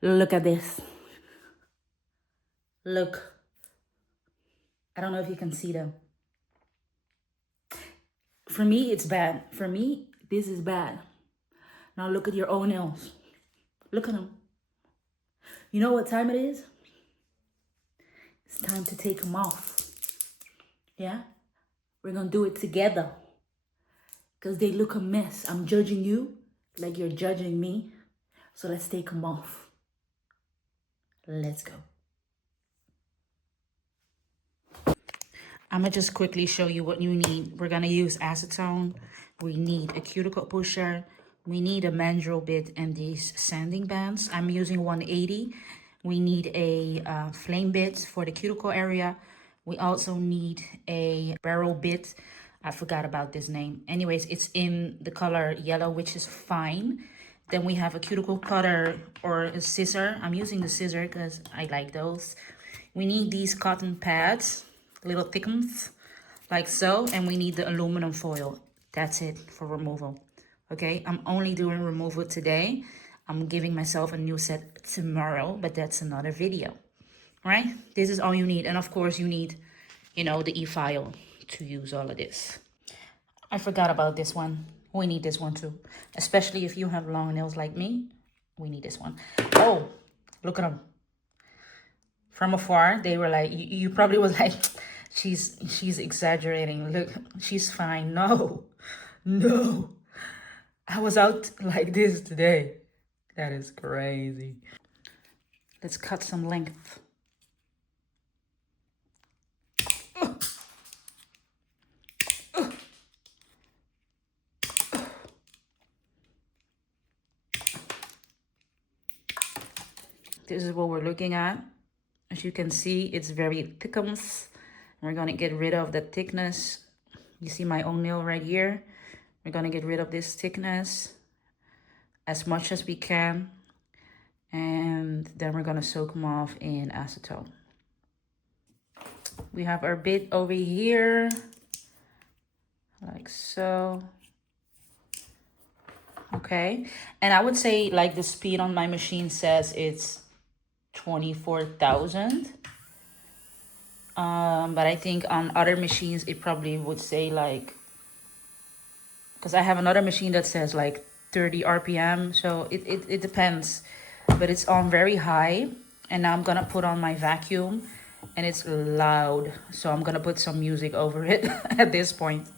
Look at this. Look. I don't know if you can see them. For me, it's bad. For me, this is bad. Now look at your own nails. Look at them. You know what time it is? It's time to take them off. Yeah? We're gonna do it together. Because they look a mess. I'm judging you like you're judging me. So let's take them off. Let's go. I'm gonna just quickly show you what you need. We're gonna use acetone. We need a cuticle pusher. We need a mandrel bit and these sanding bands. I'm using 180. We need a flame bit for the cuticle area. We also need a barrel bit. I forgot about this name. Anyways, it's in the color yellow, which is fine. Then we have a cuticle cutter or a scissor. I'm using the scissor because I like those. We need these cotton pads, little thick ones, like so. And we need the aluminum foil. That's it for removal. Okay, I'm only doing removal today. I'm giving myself a new set tomorrow, but that's another video. All right, this is all you need. And of course you need, you know, the e-file to use all of this. I forgot about this one. We need this one too. Especially if you have long nails like me, we need this one. Oh, look at them. From afar, they were like, you probably was like, she's exaggerating. Look, she's fine. No, no. I was out like this today. That is crazy. Let's cut some length. This is what we're looking at. As you can see, it's very thickums. We're gonna get rid of the thickness. You see my own nail right here. We're gonna get rid of this thickness as much as we can. And then we're gonna soak them off in acetone. We have our bit over here, like so. Okay, and I would say like the speed on my machine says it's 24,000. But I think on other machines it probably would say like, because I have another machine that says like 30 RPM, so it depends, but it's on very high. And now I'm gonna put on my vacuum and it's loud, so I'm gonna put some music over it at this point.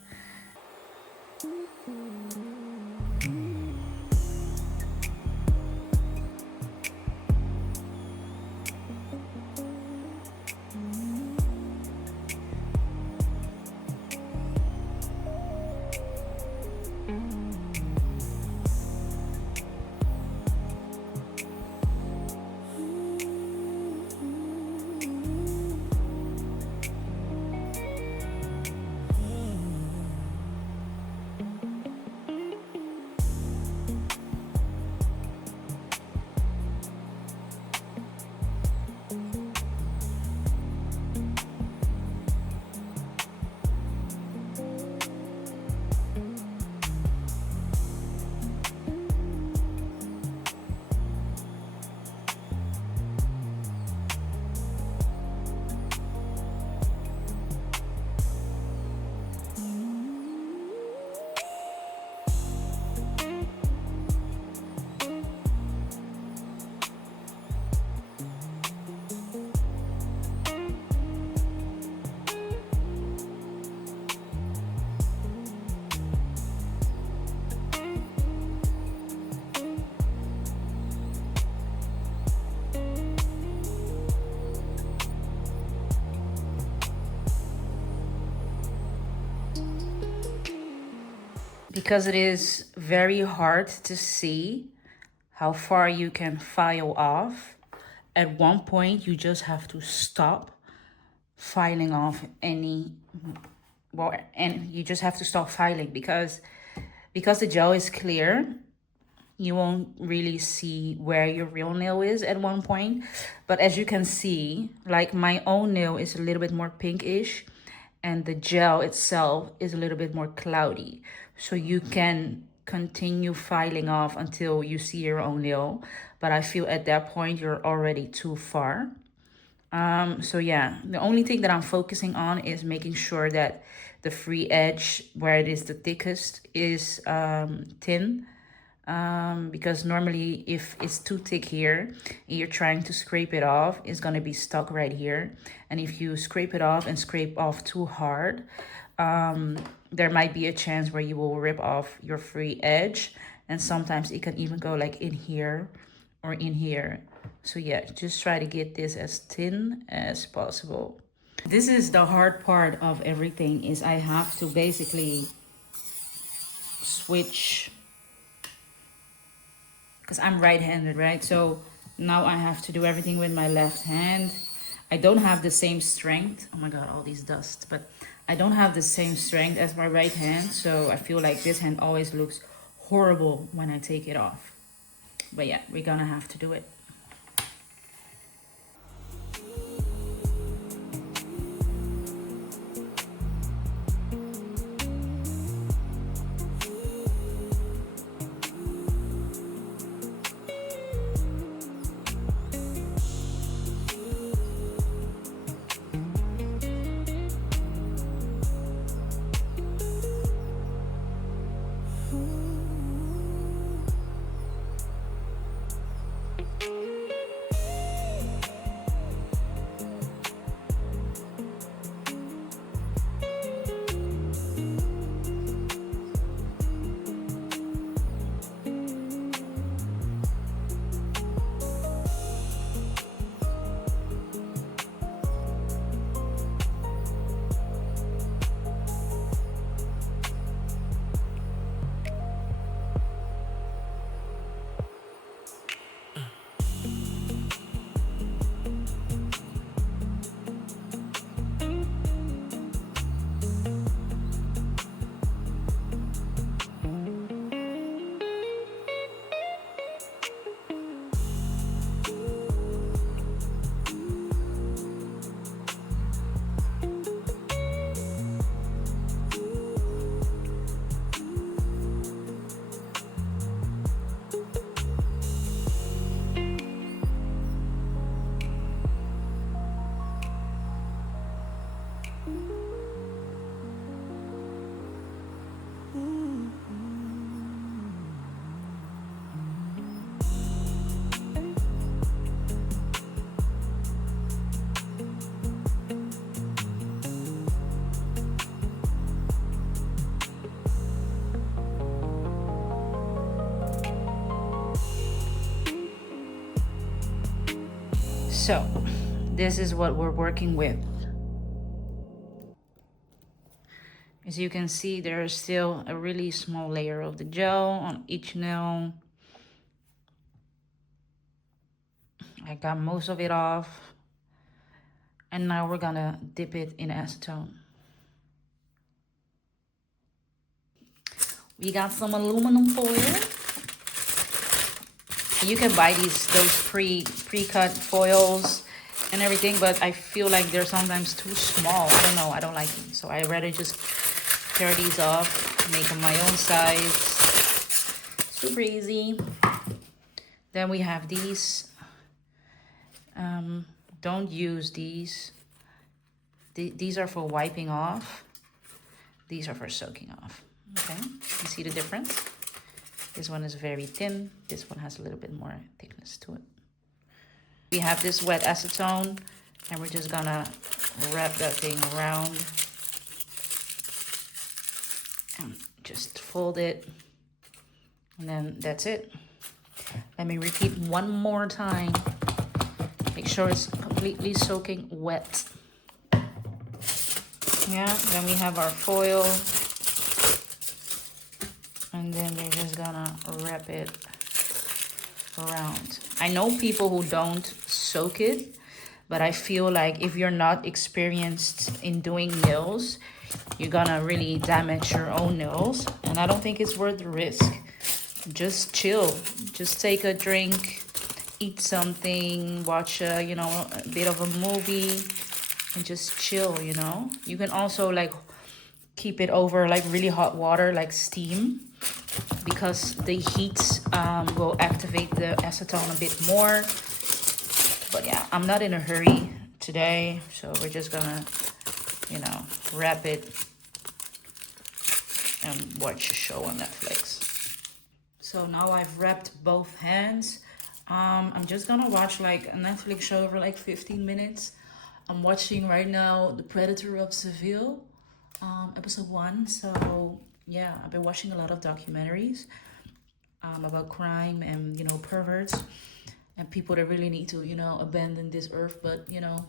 Because it is very hard to see how far you can file off, at one point you just have to stop filing off any, well, and you just have to stop filing because the gel is clear. You won't really see where your real nail is at one point. But as you can see, like my own nail is a little bit more pinkish and the gel itself is a little bit more cloudy. So you can continue filing off until you see your own nail. But I feel at that point you're already too far. So yeah, the only thing that I'm focusing on is making sure that the free edge where it is the thickest is thin. Because normally if it's too thick here and you're trying to scrape it off, it's going to be stuck right here. And if you scrape it off and scrape off too hard, there might be a chance where you will rip off your free edge. And sometimes it can even go like in here or in here. So yeah, just try to get this as thin as possible. This is the hard part of everything, is I have to basically switch, because I'm right-handed, right? So now I have to do everything with my left hand. I don't have the same strength. Oh my God, all these dust. But I don't have the same strength as my right hand. So I feel like this hand always looks horrible when I take it off. But yeah, we're gonna have to do it. So this is what we're working with. As you can see, there is still a really small layer of the gel on each nail. I got most of it off. And now we're gonna dip it in acetone. We got some aluminum foil. You can buy those pre-cut foils and everything, but I feel like they're sometimes too small. I don't know, I don't like them. So I rather just tear these off, make them my own size. Super easy. Then we have these. Don't use these. These are for wiping off. These are for soaking off. Okay, you see the difference? This one is very thin. This one has a little bit more thickness to it. We have this wet acetone, and we're just gonna wrap that thing around. And just fold it. And then that's it. Let me repeat one more time. Make sure it's completely soaking wet. Yeah, then we have our foil. And then we're just gonna wrap it around. I know people who don't soak it, but I feel like if you're not experienced in doing nails, you're gonna really damage your own nails. And I don't think it's worth the risk. Just chill. Just take a drink, eat something, watch a, a bit of a movie, and just chill, You can also like keep it over like really hot water, like steam, because because the heat will activate the acetone a bit more. But yeah, I'm not in a hurry today, so we're just gonna, you know, wrap it and watch a show on Netflix. So now I've wrapped both hands. I'm just gonna watch like a Netflix show for like 15 minutes. I'm watching right now The Predator of Seville, episode 1. So yeah, I've been watching a lot of documentaries about crime and, you know, perverts and people that really need to, you know, abandon this earth. But, you know,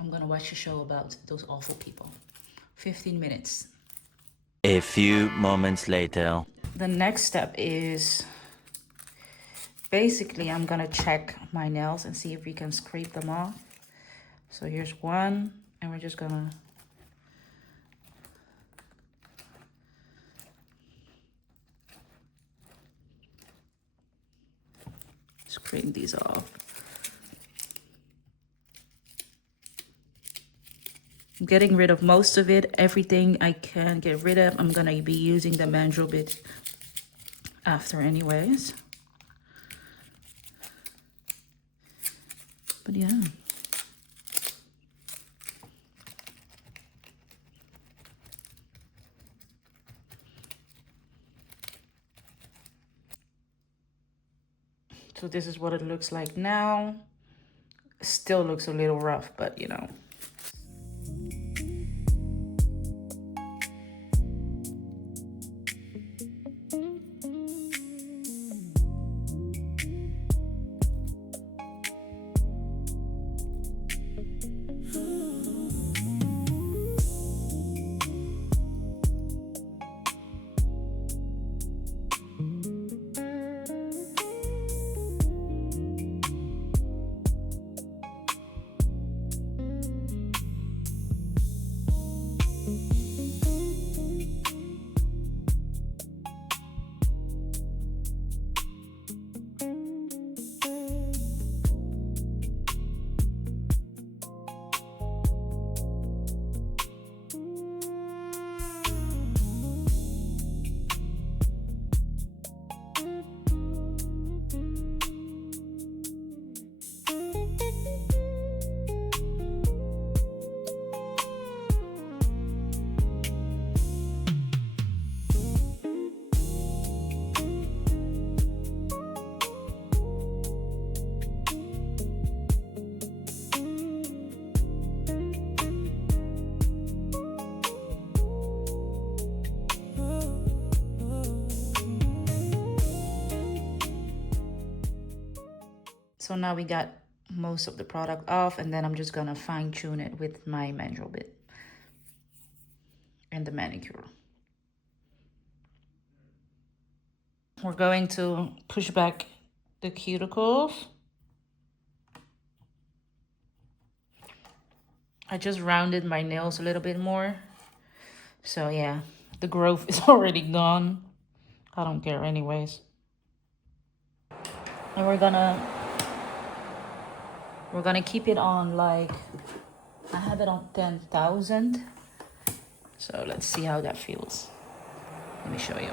I'm gonna watch a show about those awful people. 15 minutes. A few moments later. The next step is basically I'm gonna check my nails and see if we can scrape them off. So here's one, and we're just gonna scrape these off. I'm getting rid of most of it. Everything I can get rid of, I'm gonna be using the mandrel bit after anyways. But yeah. So this is what it looks like now. Still looks a little rough, but you know. So now we got most of the product off, and then I'm just gonna fine tune it with my mandrel bit and the manicure. We're going to push back the cuticles. I just rounded my nails a little bit more. So yeah, the growth is already gone. I don't care anyways. And we're gonna keep it on, like, I have it on 10,000. So let's see how that feels. Let me show you.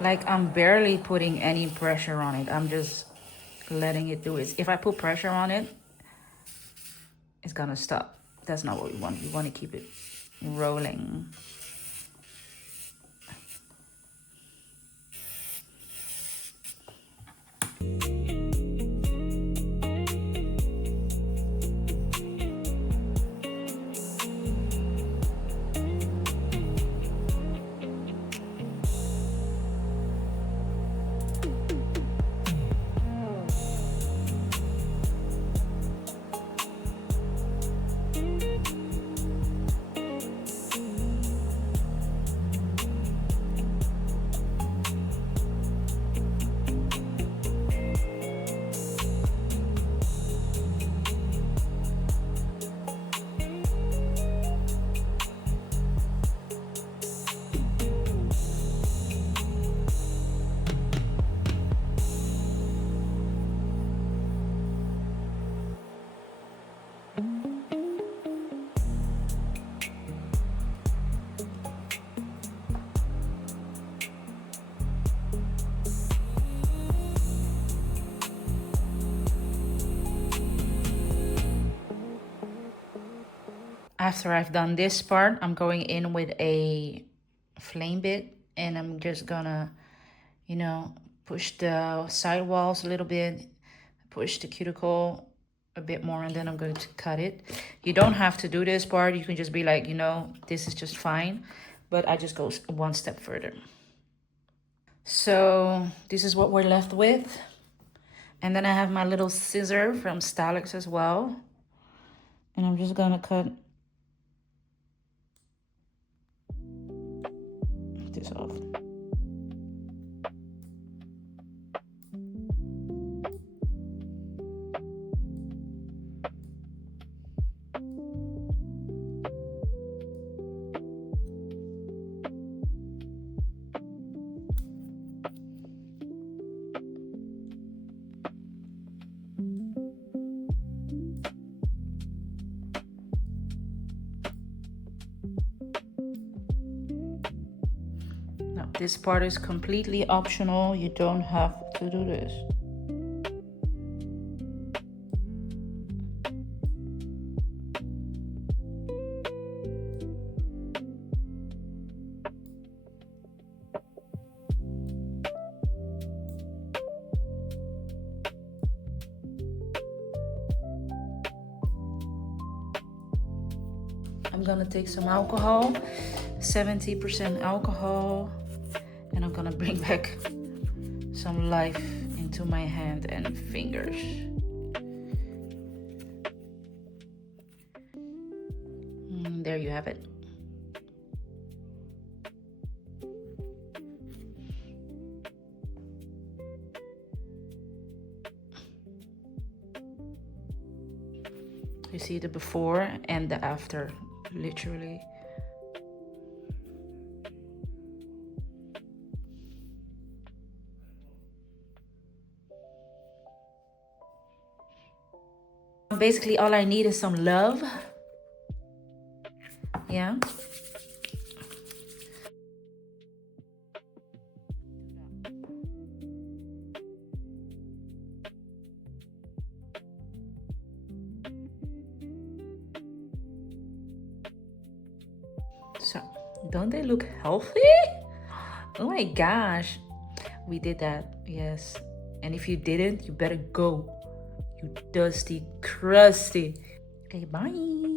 Like, I'm barely putting any pressure on it. I'm just letting it do it. If I put pressure on it, it's gonna stop. That's not what we want. We want to keep it rolling. After I've done this part, I'm going in with a flame bit and I'm just gonna, you know, push the side walls a little bit, push the cuticle a bit more, and then I'm going to cut it. You don't have to do this part. You can just be like, you know, this is just fine. But I just go one step further. So this is what we're left with. And then I have my little scissor from Stalex as well. And I'm just gonna cut this off. Now, this part is completely optional. You don't have to do this. I'm gonna take some alcohol, 70% alcohol, and I'm gonna bring back some life into my hand and fingers. There you have it. You see the before and the after, literally. Basically, all I need is some love. Yeah. So, don't they look healthy? Oh my gosh. We did that, yes. And if you didn't, you better go. You dusty, crusty. Okay, bye.